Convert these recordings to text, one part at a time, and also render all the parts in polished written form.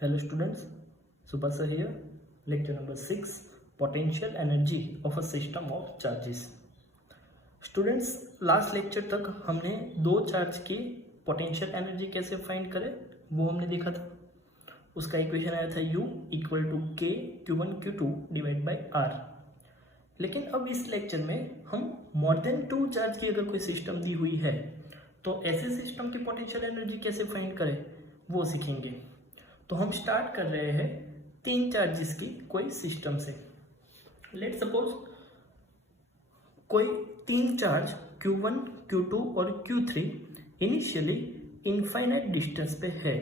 Hello students, Subhasa here, lecture number 6, potential energy of a system of charges. Students, last lecture तक हमने दो charge की potential energy कैसे find करें वो हमने देखा था। उसका इक्वेशन आया था U इक्वल टू के Q1 Q2 divide by R। लेकिन अब इस लेक्चर में हम मोर देन टू चार्ज की अगर कोई सिस्टम दी हुई है तो ऐसे सिस्टम की पोटेंशियल एनर्जी कैसे फाइंड करें वो सीखेंगे। तो हम स्टार्ट कर रहे हैं तीन चार्जेस की कोई सिस्टम से। लेट सपोज कोई तीन चार्ज Q1, Q2 और Q3 इनिशियली इनफाइनाइट डिस्टेंस पे है,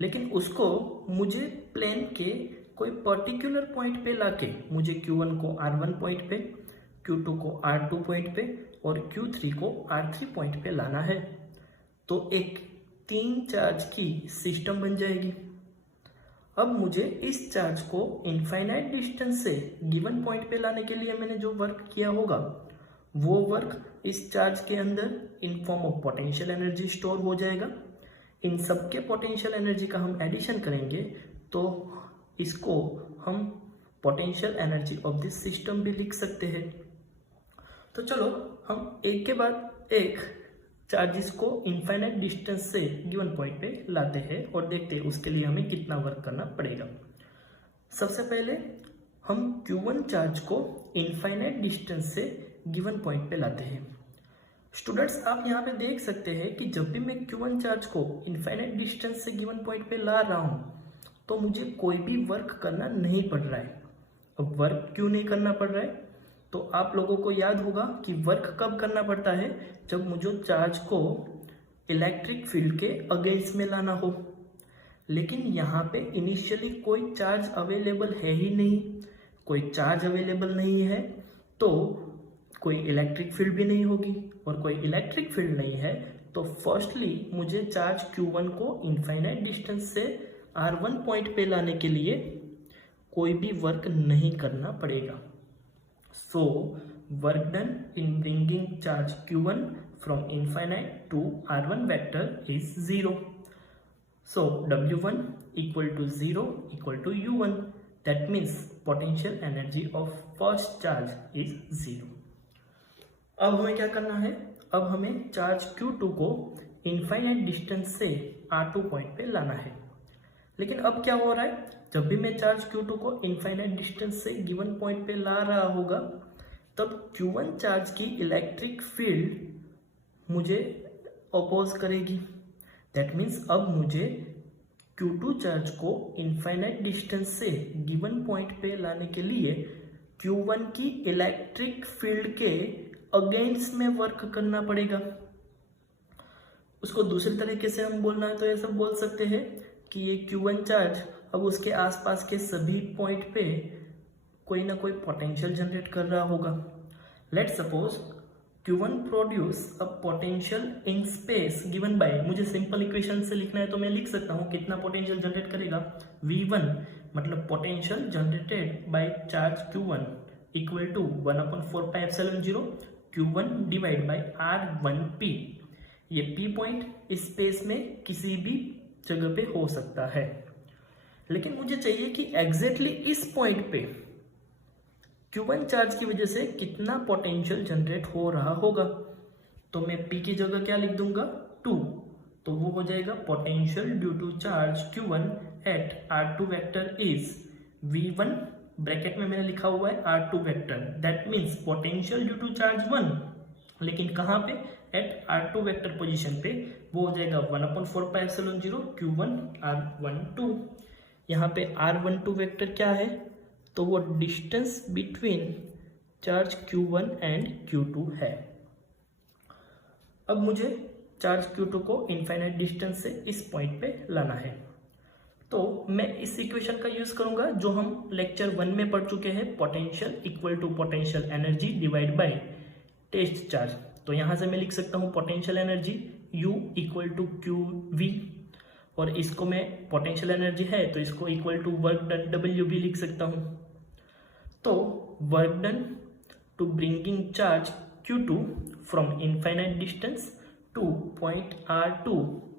लेकिन उसको मुझे प्लेन के कोई पर्टिकुलर पॉइंट पे लाके मुझे Q1 को R1 पॉइंट पे, Q2 को R2 पॉइंट पे और Q3 को R3 पॉइंट पे लाना है। तो एक तीन चार्ज की सिस्टम बन जाएगी। अब मुझे इस चार्ज को इनफाइनाइट डिस्टेंस से गिवन पॉइंट पे लाने के लिए मैंने जो वर्क किया होगा वो वर्क इस चार्ज के अंदर in form of potential energy store हो जाएगा। इन सबके पोटेंशियल एनर्जी का हम एडिशन करेंगे तो इसको हम potential energy of this system भी लिख सकते हैं। तो चलो हम एक के बाद एक चार्जेस को इनफाइनाइट डिस्टेंस से गिवन पॉइंट पे लाते हैं और देखते हैं उसके लिए हमें कितना वर्क करना पड़ेगा। सबसे पहले हम Q1 चार्ज को इनफाइनाइट डिस्टेंस से गिवन पॉइंट पे लाते हैं। स्टूडेंट्स, आप यहाँ पे देख सकते हैं कि जब भी मैं Q1 चार्ज को इनफाइनाइट डिस्टेंस से गिवन पॉइंट पे ला रहा हूँ तो मुझे कोई भी वर्क करना नहीं पड़ रहा है। अब वर्क क्यों नहीं करना पड़ रहा है? तो आप लोगों को याद होगा कि वर्क कब करना पड़ता है, जब मुझे चार्ज को इलेक्ट्रिक फील्ड के अगेंस्ट में लाना हो। लेकिन यहाँ पे इनिशियली कोई चार्ज अवेलेबल है ही नहीं। कोई चार्ज अवेलेबल नहीं है तो कोई इलेक्ट्रिक फील्ड भी नहीं होगी, और कोई इलेक्ट्रिक फील्ड नहीं है तो फर्स्टली मुझे चार्ज Q1 को इनफाइनाइट डिस्टेंस से R1 पॉइंट पे लाने के लिए कोई भी वर्क नहीं करना पड़ेगा। So work done in bringing charge Q1 from infinite to R1 vector is 0. So W1 equal to 0 equal to U1. That means potential energy of first charge is 0. अब हमें क्या करना है? अब हमें चार्ज Q2 को इनफाइनाइट डिस्टेंस से R2 point पे लाना है। लेकिन अब क्या हो रहा है, जब भी मैं चार्ज Q2 को इनफाइनाइट डिस्टेंस से गिवन पॉइंट पे ला रहा होगा तब Q1 चार्ज की इलेक्ट्रिक फील्ड मुझे अपोज करेगी। दैट मीन्स अब मुझे Q2 चार्ज को इनफाइनाइट डिस्टेंस से गिवन पॉइंट पे लाने के लिए Q1 की इलेक्ट्रिक फील्ड के अगेंस्ट में वर्क करना पड़ेगा। उसको दूसरे तरीके से हम बोलना है तो ऐसा बोल सकते हैं कि ये Q1 चार्ज अब उसके आसपास के सभी पॉइंट पे कोई ना कोई पोटेंशियल जनरेट कर रहा होगा। Let suppose Q1 produce a potential in space given by, मुझे सिंपल इक्वेशन से लिखना है तो मैं लिख सकता हूँ कितना पोटेंशियल जनरेट करेगा। V1 मतलब potential generated by charge Q1 equal to 1/4πε0 Q1 divide by R1P। ये P पॉइंट इस स्पेस में किसी भी जगह पे हो सकता है, लेकिन मुझे चाहिए कि एग्जैक्टली इस पॉइंट पे Q1 चार्ज की वजह से कितना पोटेंशियल जनरेट हो रहा होगा। तो मैं P की जगह क्या लिख दूंगा? 2। तो वो हो जाएगा potential due to charge Q1 at R2 vector is V1, bracket में मैंने लिखा हुआ है R2 vector, that means potential due to charge 1, लेकिन कहाँ पे? एट R2 वेक्टर पोजीशन पे, वो हो जाएगा 1/4πε0 Q1 R12। यहाँ पे R12 वेक्टर क्या है? तो वो distance between charge Q1 and Q2 है। अब मुझे चार्ज Q2 को इनफाइनाइट डिस्टेंस से इस पॉइंट पे लाना है। तो मैं इस इक्वेशन का यूज करूंगा जो हम लेक्चर 1 में पढ़ चुके हैं, potential equal to potential energy divide by test charge. तो यहां से मैं लिख सकता हूं potential energy U equal to QV, और इसको मैं पोटेंशियल एनर्जी है तो इसको equal to work done W भी लिख सकता हूं। तो work done to bringing charge Q2 from infinite distance to point R2,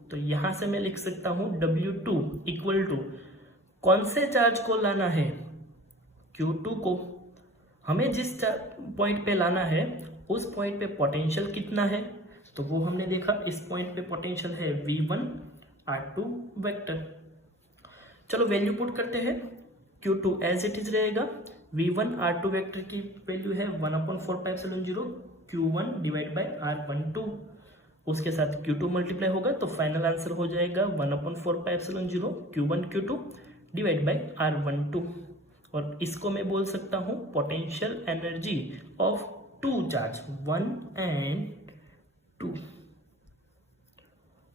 तो तो यहाँ से मैं लिख सकता हूँ W2 इक्वल टू कौन से चार्ज को लाना है, Q2 को। हमें जिस पॉइंट पे लाना है उस पॉइंट पे पोटेंशियल कितना है, तो वो हमने देखा, इस पॉइंट पे पोटेंशियल है V1 R2 वेक्टर। चलो वैल्यू पुट करते हैं। Q2 एज इट इज रहेगा, V1 R2 वेक्टर की वैल्यू है 1/4πε0 Q1 डिवाइड बाय R12, उसके साथ Q2 मल्टीप्लाई होगा तो फाइनल आंसर हो जाएगा 1/4πε0 Q1 Q2 divide by R12, और इसको मैं बोल सकता हूँ potential energy of two charge 1 and 2।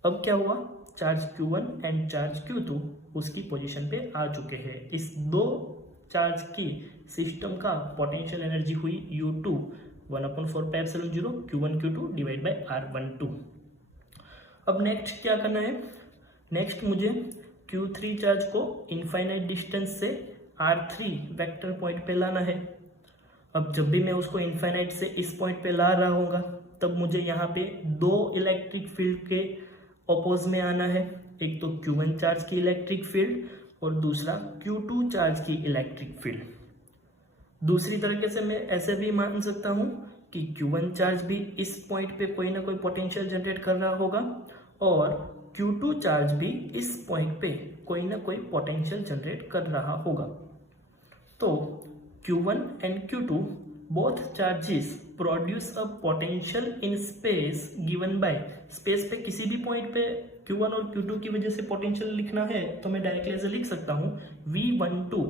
अब क्या हुआ, charge Q1 and charge Q2 उसकी पोजीशन पे आ चुके हैं। इस दो चार्ज की सिस्टम का पोटेंशियल एनर्जी हुई U2 1/4πε0 Q1 Q2 divide by R12। अब नेक्स्ट क्या करना है, नेक्स्ट मुझे Q3 चार्ज को इनफाइनाइट डिस्टेंस से R3 वेक्टर पॉइंट पे लाना है। अब जब भी मैं उसको इनफाइनाइट से इस पॉइंट पे ला रहा हूँगा तब मुझे यहाँ पे दो इलेक्ट्रिक फील्ड के ऑपोज में आना है, एक तो Q1 चार्ज की इलेक्ट्रिक फील्ड और दूसरा Q2 चार्ज की इलेक्ट्रिक फील्ड। दूसरी तरीके से मैं ऐसे भी मान सकता हूँ कि Q1 चार्ज भी इस पॉइंट पे कोई ना कोई पोटेंशियल जनरेट कर रहा होगा और Q2 चार्ज भी इस पॉइंट पे कोई ना कोई पोटेंशियल जनरेट कर रहा होगा। तो Q1 and Q2 both charges produce a potential in space given by, space पे किसी भी पॉइंट पे Q1 और Q2 की वजह से पोटेंशियल लिखना है तो मैं डायरेक्टली ऐसे लिख सकता हूँ V12,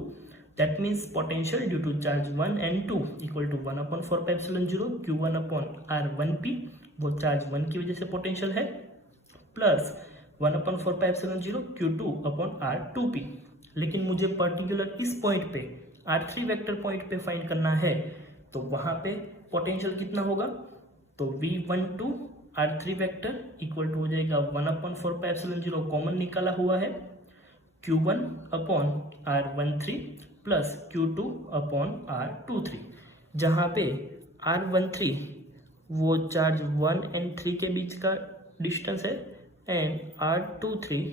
that means potential due to charge 1 and 2 equal to 1/4πε0 Q1 upon R1p, वो चार्ज 1 की वजह से पोटेंशियल है, प्लस 1/4πε0 Q2 अपॉन R2p। लेकिन मुझे पर्टिकुलर इस पॉइंट पे R3 वेक्टर पॉइंट पे फाइंड करना है तो वहां पे पोटेंशियल कितना होगा, तो V12 R3 vector equal to हो जाएगा 1/4πε0 कॉमन निकाला हुआ है Q1 upon R13 plus Q2 upon R23, जहाँ पे R13 वो चार्ज 1 and 3 के बीच का डिस्टेंस है एंड R23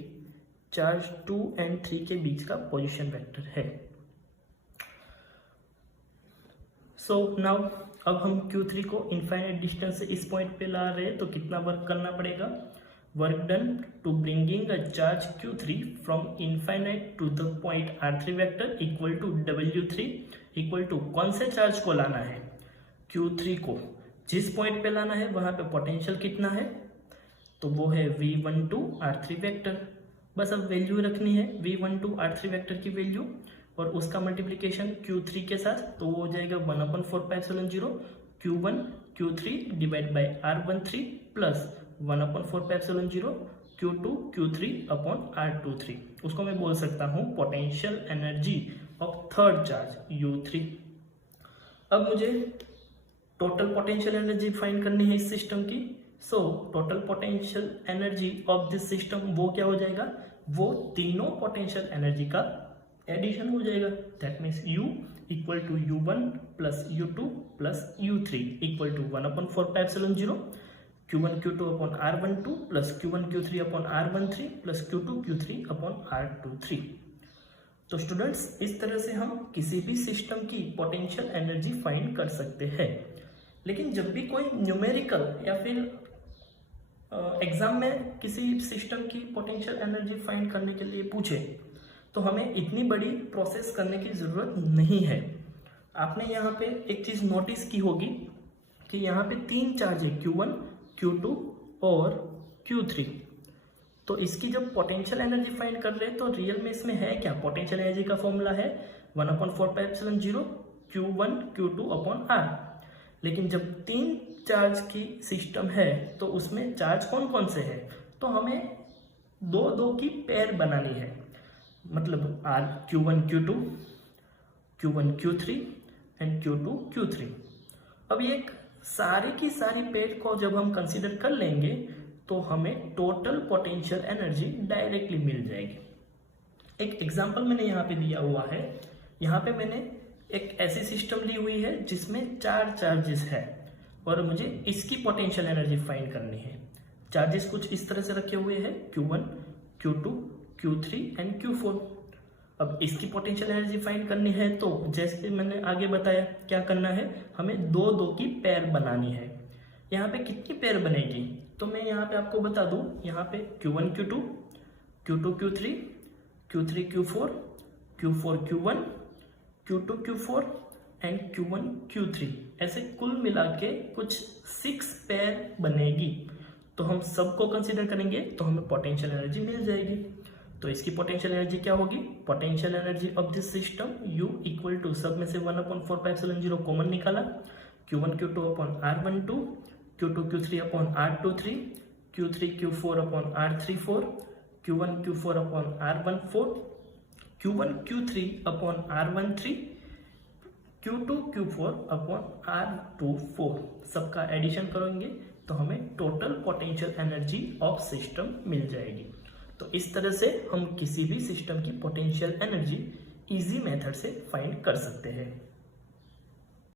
चार्ज 2 and 3 के बीच का पोजीशन वेक्टर है। सो नाउ अब हम Q3 को इनफाइनाइट डिस्टेंस से इस पॉइंट पे ला रहे हैं तो कितना वर्क करना पड़ेगा, work done to bringing a charge Q3 from infinite to the point R3 vector equal to W3 equal to कौन से चार्ज को लाना है, Q3 को। जिस पॉइंट पे लाना है वहां पे पोटेंशियल कितना है, तो वो है V12 R3 वेक्टर। बस अब वैल्यू रखनी है V12 R3 वेक्टर की वैल्यू और उसका मल्टीप्लिकेशन Q3 के साथ, तो वो हो जाएगा 1/4πε0 Q1 Q3 divide by R13 plus 1/4πε0 Q2 Q3 upon R23। उसको मैं बोल सकता हूँ potential energy of third charge U3। अब मुझे टोटल पोटेंशियल एनर्जी फाइंड करनी है इस सिस्टम की। So total potential energy of this system वो क्या हो जाएगा, वो तीनों पोटेंशियल एनर्जी का एडिशन हो जाएगा, that means U equal to U1 plus U2 plus U3 equal to 1/4πε0 Q1 Q2 upon R12 plus Q1 Q3 upon R13 plus Q2 Q3 upon R23। तो स्टूडेंट्स इस तरह से हम किसी भी सिस्टम की पोटेंशियल एनर्जी फाइंड कर सकते हैं। लेकिन जब भी कोई न्यूमेरिकल या फिर एग्जाम में किसी सिस्टम की पोटेंशियल एनर्जी फाइंड करने के लिए पूछे तो हमें इतनी बड़ी प्रोसेस करने की ज़रूरत नहीं है। आपने यहाँ पे एक चीज़ नोटिस की होगी कि यहाँ पे तीन चार्ज है Q1 Q2 और Q3। तो इसकी जब पोटेंशियल एनर्जी फाइंड कर रहे हैं तो रियल में इसमें है क्या, पोटेंशियल एनर्जी का फॉर्मूला है 1/4πε0 Q1 Q2 अपॉन R। लेकिन जब तीन चार्ज की सिस्टम है तो उसमें चार्ज कौन कौन से है, तो हमें दो दो की पेयर बनानी है, मतलब Q1 Q2 Q1 Q3 and Q2 Q3। अब ये सारी की सारी पेयर को जब हम कंसीडर कर लेंगे तो हमें टोटल पोटेंशियल एनर्जी डायरेक्टली मिल जाएगी। एक एग्जांपल मैंने यहाँ पे दिया हुआ है, यहाँ पे मैंने एक ऐसी सिस्टम ली हुई है जिसमें चार चार्जेस है और मुझे इसकी पोटेंशियल एनर्जी फाइंड करनी है। चार्जेस कुछ इस तरह से रखे हुए हैं Q1, Q2, Q3 and Q4। अब इसकी पोटेंशियल एनर्जी फाइंड करनी है तो जैसे मैंने आगे बताया क्या करना है, हमें दो दो की पेयर बनानी है। यहाँ पे कितनी पेयर बनेगी तो मैं यहाँ पे आपको बता दूं, यहाँ पे Q1 Q2, Q2 Q3, Q3 Q4, Q4 Q1, Q2 Q4 and Q1 Q3, ऐसे कुल मिला के कुछ 6 पेयर बनेगी। तो हम सबको कंसीडर करेंगे तो हमें पोटेंशियल एनर्जी मिल जाएगी। तो इसकी पोटेंशियल एनर्जी क्या होगी, potential energy of this system U equal to सब में से 1/4πε0 कॉमन निकाला, Q1 Q2 upon R12, Q2 Q3 upon R23, Q3 Q4 upon R34, Q1 Q4 upon R14, Q1 Q3 upon R13, Q2 Q4 upon R24। सबका addition करेंगे तो हमें total potential energy of system मिल जाएगी। तो इस तरह से हम किसी भी सिस्टम की पोटेंशियल एनर्जी इजी मेथड से फाइंड कर सकते हैं।